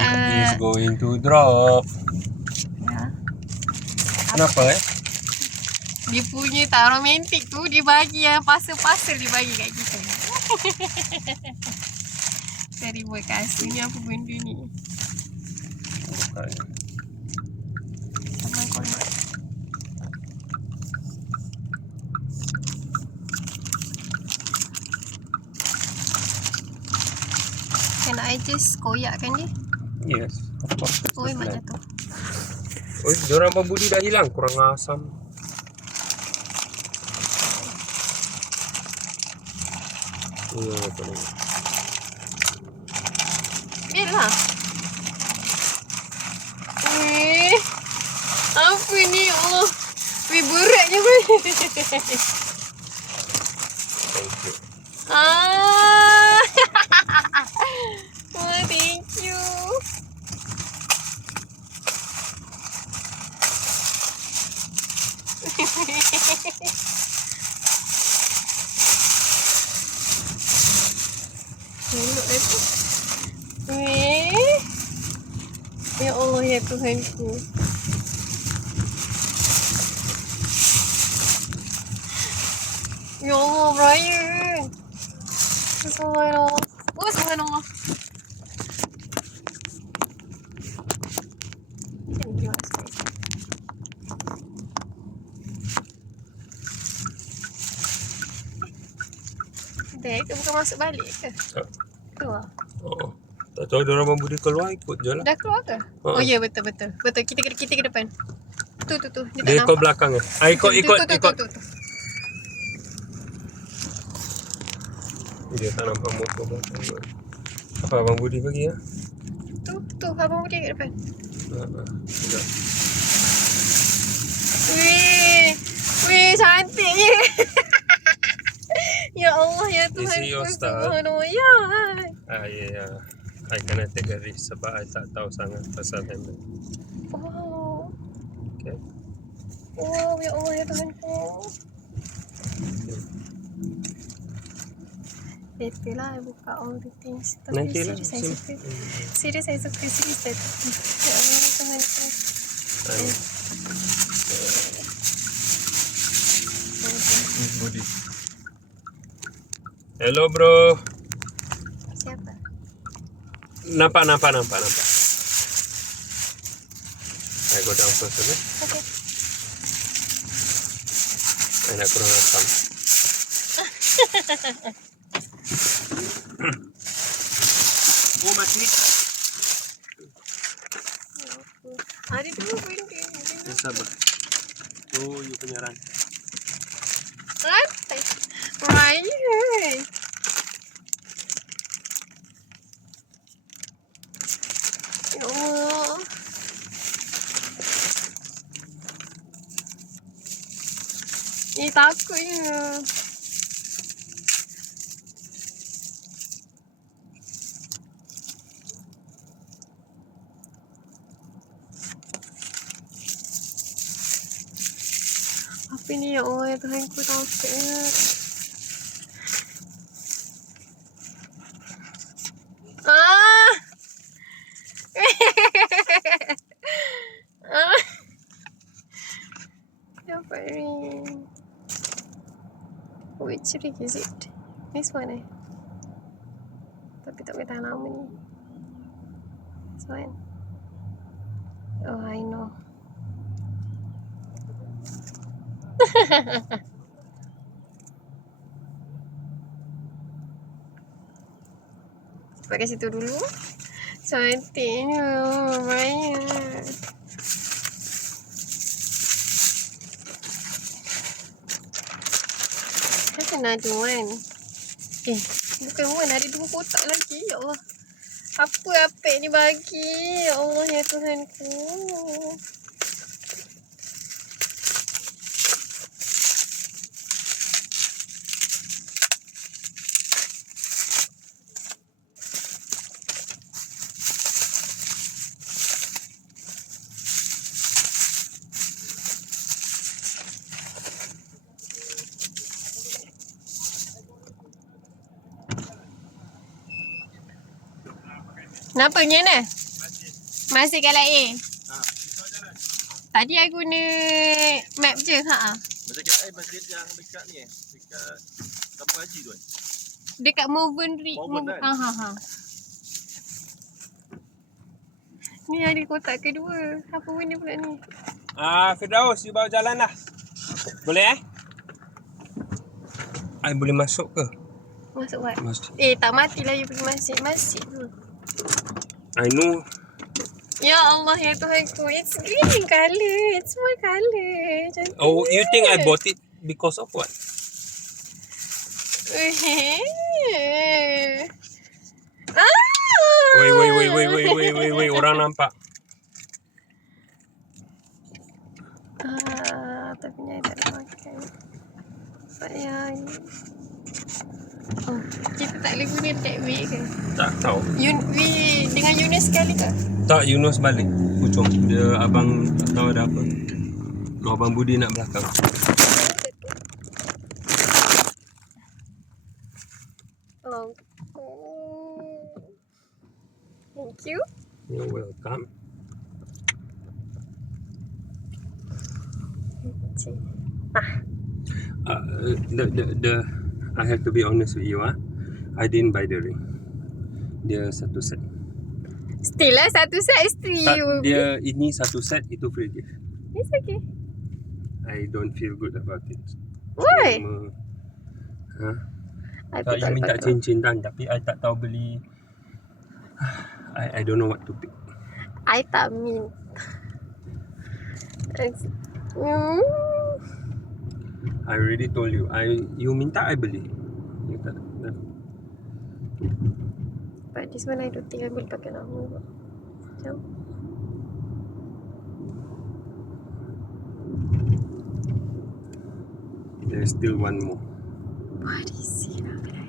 It's going to drop. Ya. Kenapa Dia punya tak romantik tu, dia bagi yang pasal-pasal dia bagi kat kita. Terima kasih ni apa benda ni. Bukan. Sama kau nak. Can I just koyakkan dia? Yes, of course. Oi, mak jatuh. Oh, diorang pembudi dah hilang. Kurang asam. Apa ni? Biarlah. Apa ni? Oh, beratnya pun. Thank you. Oh, thank you. Tengok tu. Ya Allah, ya Tuhanku. Ya Allah, Brian. Subhanallah. Oh, subhanallah. Thank you, Dek, bukan masuk balik ke? Keluar. Oh, tak tahu diorang pembudi keluar, ikut je lah. Dah keluar ke? Oh ya, betul. Betul, kita ke depan. Tu. Dia ikut belakang ke? Ikut. Tu. Dia tak nampak motor belakang. Apa Abang Budi pergi ya? Tu, abang pergi kat depan. Sekejap. Weh, cantiknya. Ya Allah, ya Tuhan. Is it your style? Subhanallah, ya. Ya. I kena take a risk sebab I tak tahu sangat pasal handle. Oh. Okay. Wow, ya Allah, ya Tuhanku. Better lah, I buka all the things. Tapi Nanti lah. serius saya suka serius tadi. Ya Allah, ya Tuhanku. Budi. Hello bro. Siapa? Nampak. I go down first, okay? Okay. I nak kurang asam. Oh, mati. Ada dulu benda. Sabar. Tu you punya rantai. Rantai. Ryan. Ya Allah. Takutnya. Apa ni ya Allah, ya Tuhanku, takutnya. Apa ni? Which rig is it? This one Tapi tak boleh tahan lama ni. This one. Oh, I know. Pakai situ dulu. Cantiknya, Ryan. Have another one. Bukan one, ada 2 kotak lagi. Ya Allah. Apa apek ni bagi? Ya Allah, ya Tuhanku. Kenapa ni mana? Masih kat lain. Ha, kita jalan. Tadi I guna map je. Ha. Macam kat masjid yang dekat ni dekat Kampung Haji tu kan. Dekat Moven Ri. Moven kan? Ha. Ni ada kotak kedua. Apa benda pula ni? Firdaus, you bawa jalan lah. Boleh I boleh masuk ke? Masuk what? Masjid. Tak matilah you pergi masjid. Masjid tu. I know. Ya Allah, ya Tuhanku. It's green in colour. It's my colour. Cantik. Oh, you think I bought it because of what? Wait. Orang nampak. Tapi ni I tak nak makan. Sayang. Oh, kita tak boleh guna takeaway ke? Tak tahu. Dengan Yunus sekali ke? Tak, Yunus balik. Pucung. Dia abang tak tahu ada apa. Abang Budi nak belakang. Oh. Thank you. You're welcome. I have to be honest with you. I didn't buy the ring. Dia satu set. Still lah satu set isteri Tak, you. dia ini satu set, itu free gift. It's okay. I don't feel good about it. Why? I Tak, you minta cincin kan, tapi I tak tahu beli. I don't know what to pick. I tak mint. I already told you. You minta I beli. You tak. But this one I don't think I boleh pakai lama. Macam. There's still one more. What is it? Lagi.